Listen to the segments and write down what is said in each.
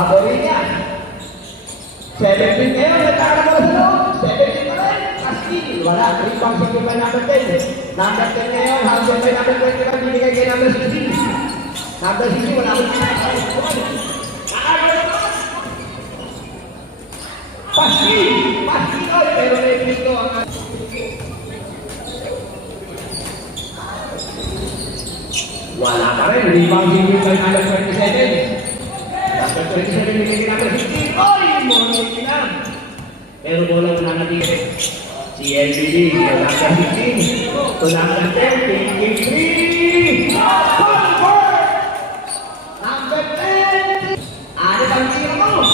Aborina. 17 ngayon, nagkakaroon sa loob. 17 pa rin. Kaskin. Wala. Rebound si Kupa number 10. Number 10 ngayon. Hanggang by number 21. Binigay kay number 16. Number 16. Wala ko pinakaroon. Kaskin. Kaskin. Pero may pinito ang wala pa rin. Rebound si Kupa number 27. Number 27 binigay number 16. Oy! Monday na. Pero bola wala na dito. Si LBD. Number 15. To number 10. 23. Convert! Number 10. Ano bang tiro mo?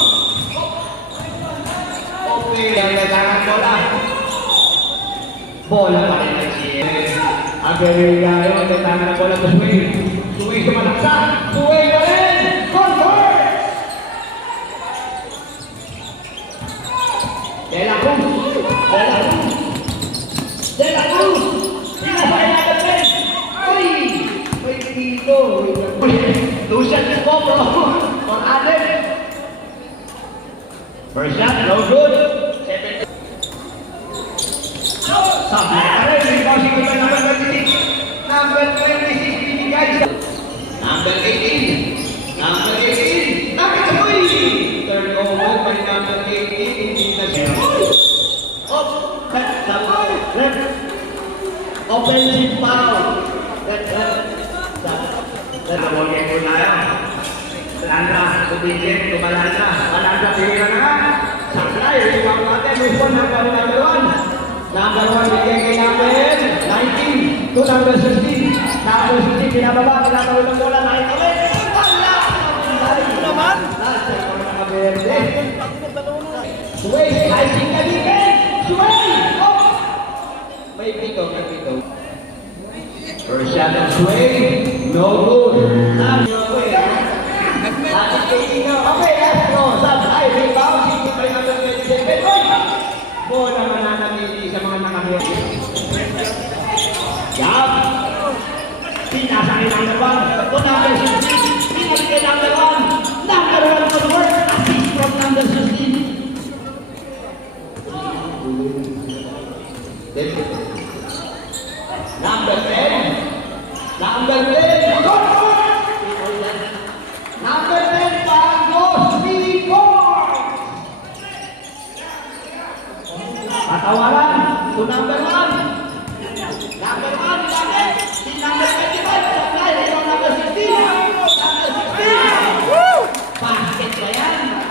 Okay. Ang nagkaroon bola. Bola pa rin ang siya. Ang gawin ngayon. Nagkaroon na bola to Suway. Suway sumalaksa. Suway na rin. Convert! De La Cruz, De La Cruz, De La Cruz, pinasakay na natin. Uy! Uy, dito. Lucian de Cobro. Or Adel. First shot, no good. Sabi na rin, rebound si Kupa number 26. Number 26, binigay sa number 18. Number 18. Number 3. Turnover by number 18. Hindi na siya. Offensive foul. Nabogyan ko na yan. Landa, Kubigin, Tumalanda. Malanda, pilihan na nga. Saklay, rebound natin. Lupon, number 1. Number 1, bigyan kay number 19. To number 16. Number 16, pinababa. Pinatawin ng bola. Nakikawin. Wala! Ito naman. Nasa ko na nakaberde. Suway, icing ka din. Suway! May pito, may pito. First shot of Suway. No good. Okay, let's go. Sabay, rebound. Sige pa yung 27. Bola mananamili sa mga nakamiyot. Yup. Pinasakay number 1. To number 16. Pinasakay number 1. Number 1 to work. Assist from number 16. Number 10. Number 10. Number 10. Pagos. 3 points. Patawaran. To number 1. Number 1. Si number 25. Supply. Ito number 16. Number 16. Basket ba yan?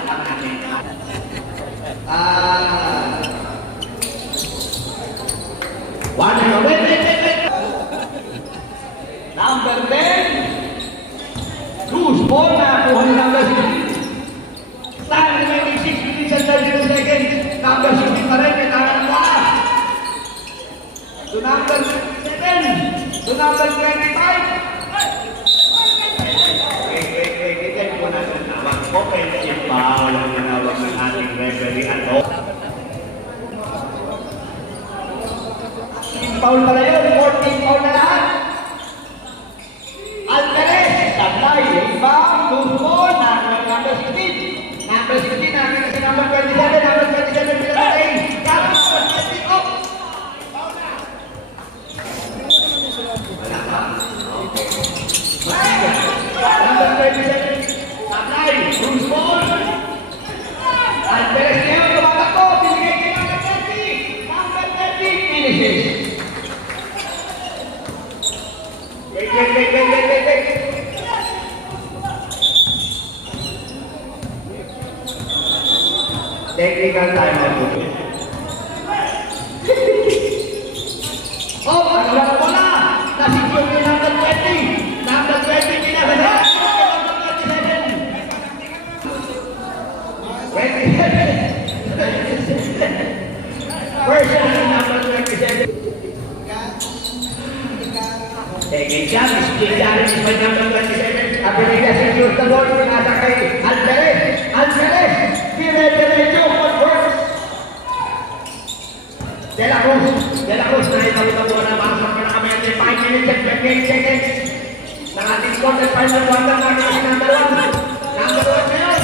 One and wait. Number 10. Loose ball na kuha ni number 16. Time remaining 6 minutes and 32 seconds. Number 16 pa rin. Kailangan ng bola. To number 7. To number 25. Wait. Ito po natin nawag. Offensive foul ang nanawag ng ating referee at all. Foul pala yun, 14 foul na lahat. Alvarez, Taglay, rebound, Turbo, number 16. Number 16, namin si number 27, number 27, pinatay. Number 20, off. Wala pa. Okay. Number 27, Taglay, Turbo. Alvarez ngayon, tumatakbo, binigay kay number 30. Number 30, finishes. Wait. Technical time na po. Ang lang po na! Nasecure ni number 20! Number 20 pinasagay! Number 27! First shot ni number 27. Taking shot, split challenge by number 27. Abilita secure the ball, pinasa kay Alvarez. Dire-diretso, convert. De La Cruz, nakitawid ang bola para sa pinakamayante. 5 minutes and 28 seconds. Ng ating quarter final quarter na kasi number 1. Number 1 ngayon.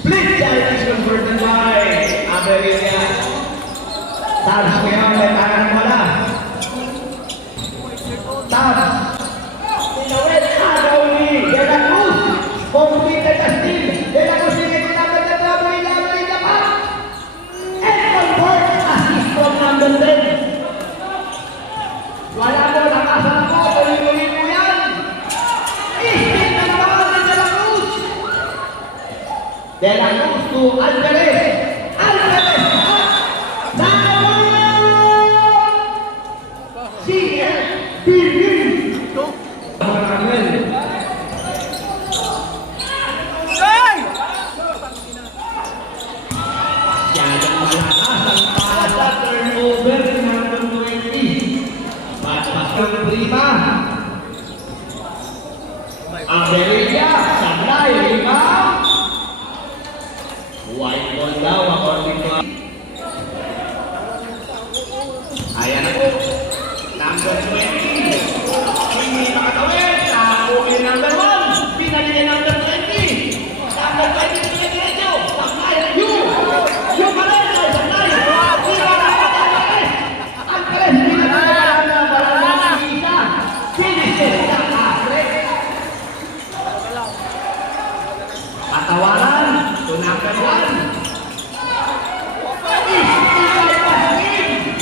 Split challenge converted by Abelia. Tabs ngayon, may tangan wala. Tabs. Tinawid agaw ni De La Cruz. Completed as team. De La Cruz hindi tinawid na travel nila. And convert assist from number 10. Wala mo, nakasama ko. Tuloy-tuloy mo yan. Isip na naman ni De La Cruz. De La Cruz to Alvarez. Alvarez. Abelia, sablay, lima. White ball daw, according to... Ayan na po. Number 20. Hindi makatawid. Nakuha number 1. Pinali niya number 20. Number 20, diretso. Sablay, you pa rin. Sablay. Ang pares, pinali na barang isa. Finishes na Asre. Patawaran to number 1.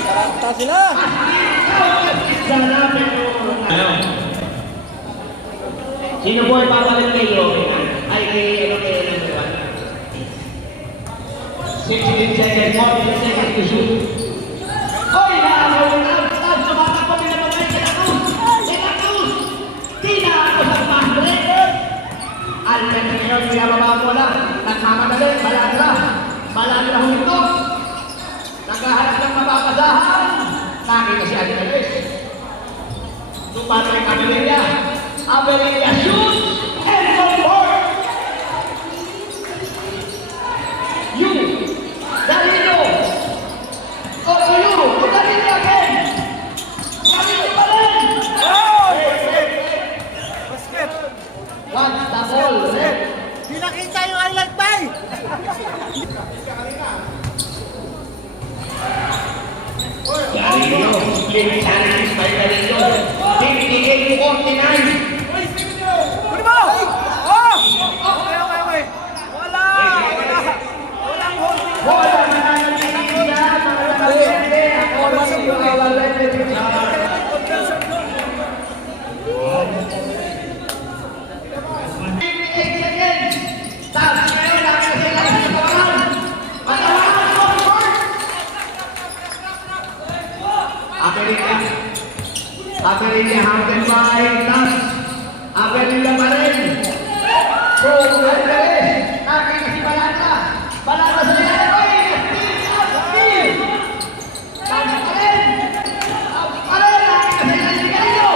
Taranta sila! Sino po ay papalit kayo? Ay, ano kayo number 1? 16 seconds, 40 seconds to shoot. Hoy, nakakawin sumatakot din naman kayo. De La Cruz! Tina ako sa pass-breaker! Alvin na ngayon, pinababa mo na. Nagmamadali, baladra. Baladra huminto. Naghahanap ng mapapasahan. Nakita si Alvarez. Tupatay Abelia. Abelia shoots and convert. You, Danilo. You, Danilo again. Danilo pa rin. Basket! What's the ball? Di nakita yung highlight bay! Danilo, split challenge by Danilo. 58-49. Kunin mo! Oh! Okay. Wala! Walang holding! Bola na nananatiling siya. Mga kapatid, ako rin yung kawalan na rin siya. 58 seconds. Tapos ngayon, nakita sila sa patawaran. Patawaran, convert. Abelia hampir by Nas. Abelia pa rin. So, Alvarez. Nakita si Balata. Balata sa liyan. Oy! Steal! Tama pa rin. Pa rin. Nakita si Lansigallo.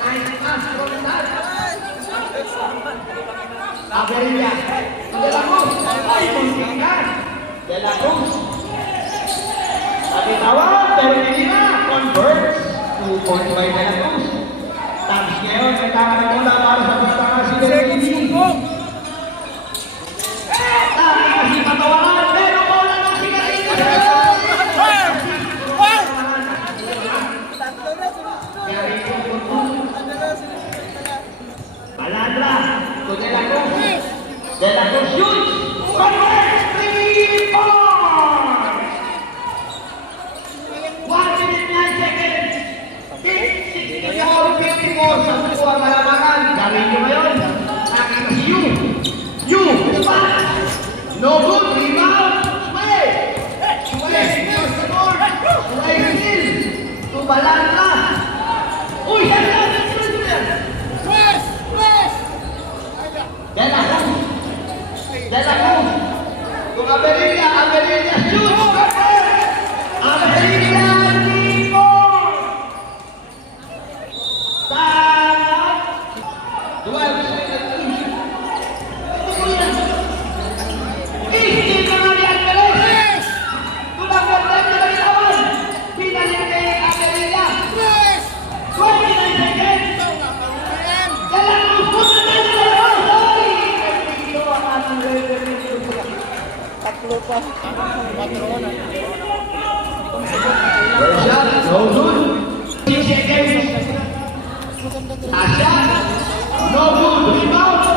Nice pass from Nas. Abelia. De La Cruz. Oy! Muntik ka. De La Cruz. Nakitawan, pero hindi na. Converts. 2 points by De La Cruz. Tapos ngayon, may tama na mula para sa pagtanga si Seconds David. to go! Nakita si Patawaran, pero bola ng sigarilyo. Baladra to De La Cruz. De La Cruz shoots. Converts. 3 points. 1 minute 9 seconds. 54 sa buwan na lamangan. Gawin nyo ngayon. Nakita si You. No good. Rebound. Sway. First the board. Sway still. To Baladra. Uy! De La Cruz. To Abelia shoots. Abelia Nico. Sana 12 seconds. Isip na nga ni Alvarez. Tulang ganda nila ilawan. Pinalit kay Abelia. 29 seconds. De La Cruz. First shot, no good. 6 seconds. Last shot, no good. Rebound.